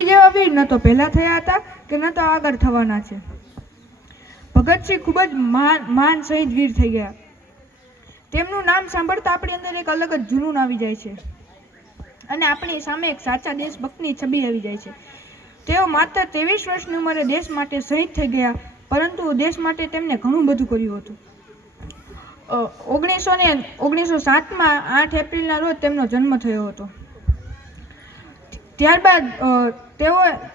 જેવા વીર ન તો પહેલા થયા હતા કે ન તો આગળ થવાના છે. ભગતસિંહ ખૂબ જ મહાન શહીદ વીર થઈ ગયા. તેમનું નામ સાંભળતા આપણી અંદર એક અલગ જ જુનૂન આવી જાય છે અને આપણી સામે એક સાચા દેશભક્તની છબી આવી જાય છે. તેઓ માત્ર 23 વર્ષની ઉંમરે દેશ માટે શહીદ થઈ ગયા, પરંતુ દેશ માટે તેમને ઘણું બધું કર્યું હતું. 1907માં 8 એપ્રિલના રોજ તેમનો જન્મ થયો હતો. ત્યારબાદ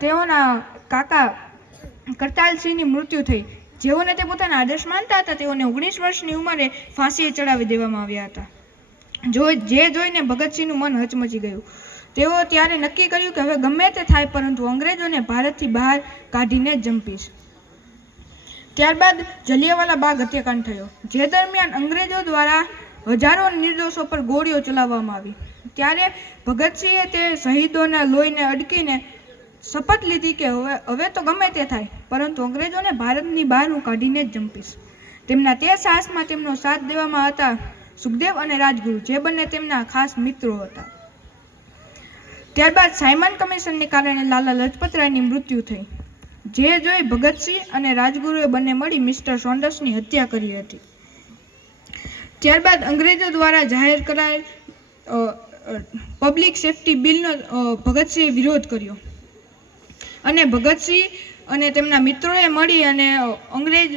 તેઓના કાકા કરતાલસિંહની મૃત્યુ થઈ. જેઓને તે પોતાના આદર્શ માનતા હતા, તેઓને 19 વર્ષની ઉંમરે ફાંસીએ ચડાવી દેવામાં આવ્યા હતા. જે જોઈને ભગતસિંહનું મન હચમચી ગયું. તેઓ ત્યારે નક્કી કર્યું કે હવે ગમે તે થાય, પરંતુ અંગ્રેજોને ભારતથી બહાર કાઢીને જ જંપીશ. ત્યારબાદ જલિયાવાલા બાગ હત્યાકાંડ થયો, જે દરમિયાન અંગ્રેજો દ્વારા હજારો નિર્દોષો પર ગોળીઓ ચલાવવામાં આવી. ત્યારે ભગતસિંહે તે શહીદોના લોહીને અડકીને શપથ લીધી કે હવે તો ગમે તે થાય, પરંતુ અંગ્રેજોને ભારતની બહાર હું કાઢીને જ જંપીશ. તેમના તે સાહસમાં તેમનો સાથ દેવામાં હતા સુખદેવ અને રાજગુરુ, જે બંને તેમના ખાસ મિત્રો હતા. ત્યારબાદ સાયમન કમિશનને કારણે લાલા લજપતરાયની મૃત્યુ થઈ, જે જોઈ ભગતસિંહ અને રાજગુરુએ બંને મળી મિસ્ટર સોન્ડર્સની હત્યા કરી હતી. ત્યારબાદ અંગ્રેજો દ્વારા જાહેર કરાયેલ પબ્લિક સેફ્ટી બિલનો ભગતસિંહે વિરોધ કર્યો અને ભગતસિંહ અને તેમના મિત્રોએ મળી અને અંગ્રેજ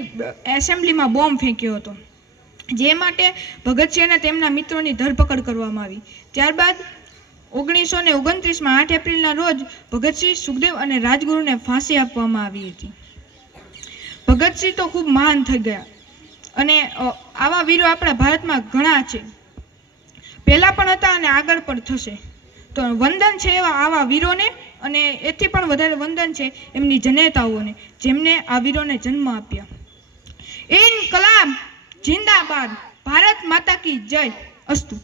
એસેમ્બલીમાં બોમ્બ ફેંક્યો હતો, જે માટે ભગતસિંહ અને તેમના મિત્રોની ધરપકડ કરવામાં આવી. ત્યારબાદ 1929માં 8 એપ્રિલના રોજ ભગતસિંહ, સુખદેવ અને રાજગુરુને ફાંસી આપવામાં આવી હતી. ભગતસિંહ તો ખૂબ મહાન થઈ ગયા અને આવા વીરો આપણા ભારતમાં ઘણા છે, પહેલા પણ હતા અને આગળ પણ થશે. તો વંદન છે આવા વીરોને, અને એથી પણ વધારે વંદન છે એમની જનેતાઓને, જેમને આ વીરોને જન્મ આપ્યા. ઇન્કલાબ જિંદાબાદ, ભારત માતા કી જય. અસ્તુ.